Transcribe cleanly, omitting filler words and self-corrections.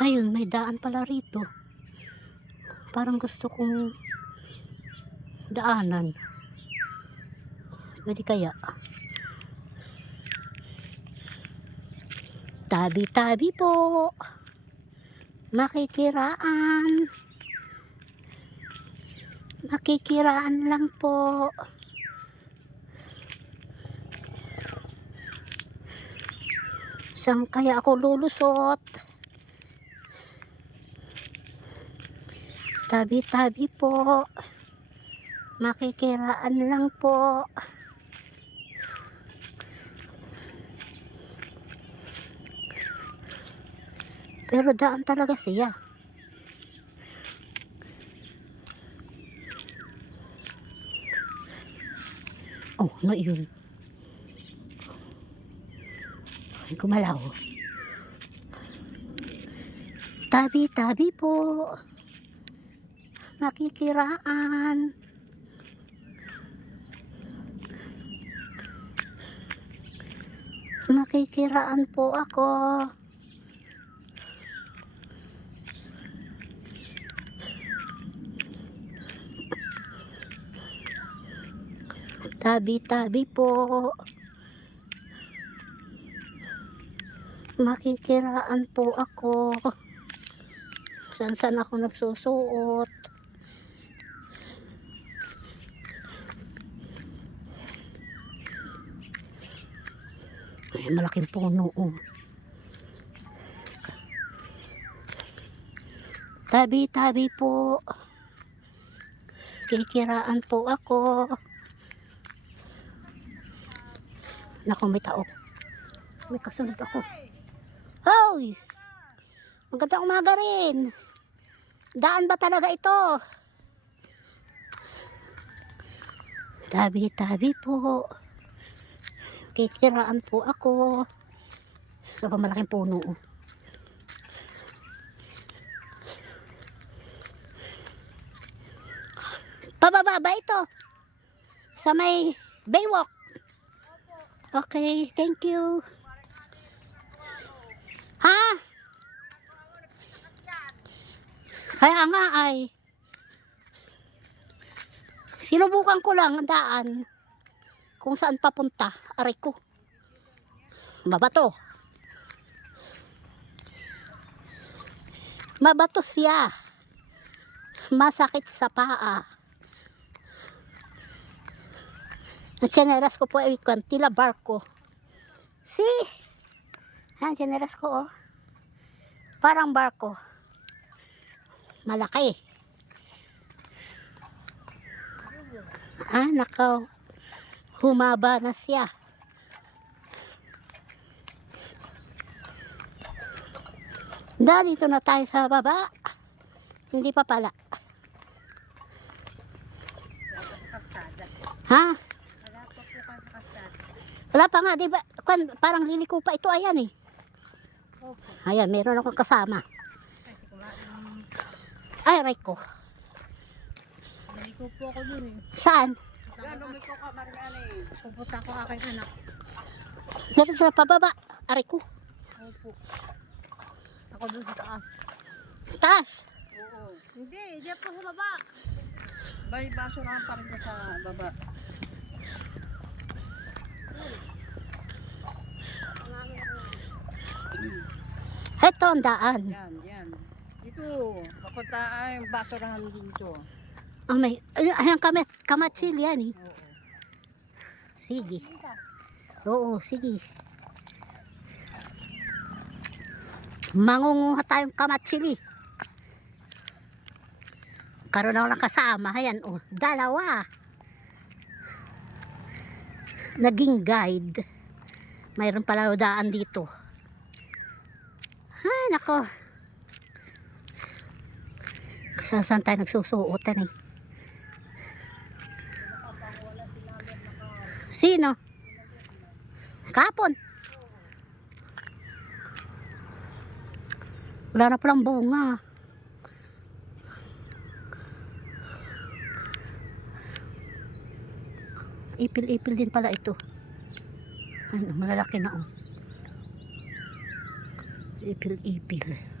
Ayun, may daan pala rito. Parang gusto kong daanan. Pwede kaya? Tabi-tabi po. Makikiraan. Makikiraan lang po. Saan kaya ako lulusot? Tabi-tabi po. Makikiraan lang po. Pero daan talaga siya. Oh, ano yun? Ay, gumalaw. Tabi-tabi po. Makikiraan. Makikiraan po ako. Tabi-tabi po. Makikiraan po ako. Saan ako nagsusuot. Ay, malaking puno. Oh. Tabi-tabi po. Kikiraan po ako. Naku, may tao. May kasunod ako. Hoy! Magandang umaga rin. Daan ba talaga ito? Tabi-tabi po. Kikiraan po ako. Sa pamalaking puno. Pababa ba ito? Sa may Baywalk. Okay, thank you. Ha? Kaya nga ay sinubukan ko lang ang daan kung saan papunta. Aray ko. Mabato. Mabato siya. Masakit sa paa. Ang tsinelas ko po ay tila barko. See? Ang tsinelas ko oh. Parang barko. Malaki. Ah, nakaw. Humaba na siya. Dito na tayo sa baba. Hindi pa pala. Ha? Wala pa nga, di ba? Parang liliko pa ito, ayan eh. Ayan, meron akong kasama. Ay, aray ko. Liliko po ako dun eh. Saan? Lumiko ka, Mariana eh. Pupunta ko aking anak. Dito sa pababa. Aray ko. Opo. Ako dun sa taas. Taas. Oo. Hindi, diyan po sa baba. May basurahan pa rin ko sa baba. Ito ang daan. Yan, yan. Dito, papunta ay basurahan dito. Oh, may, ayan kamatsil yan eh. Oo. Sige. Oo, sige. Mangunguha tayong kamatsili. Karoon ako lang kasama. Ayan, oh, dalawa. Naging guide. Mayroon pala daan dito. Ay, nako. Saan tayo nagsusuotan eh. Sino? Kapon. Wala na palang bunga. Ipil-ipil din pala ito. Ay, malalaki na oh. Ipil-ipil.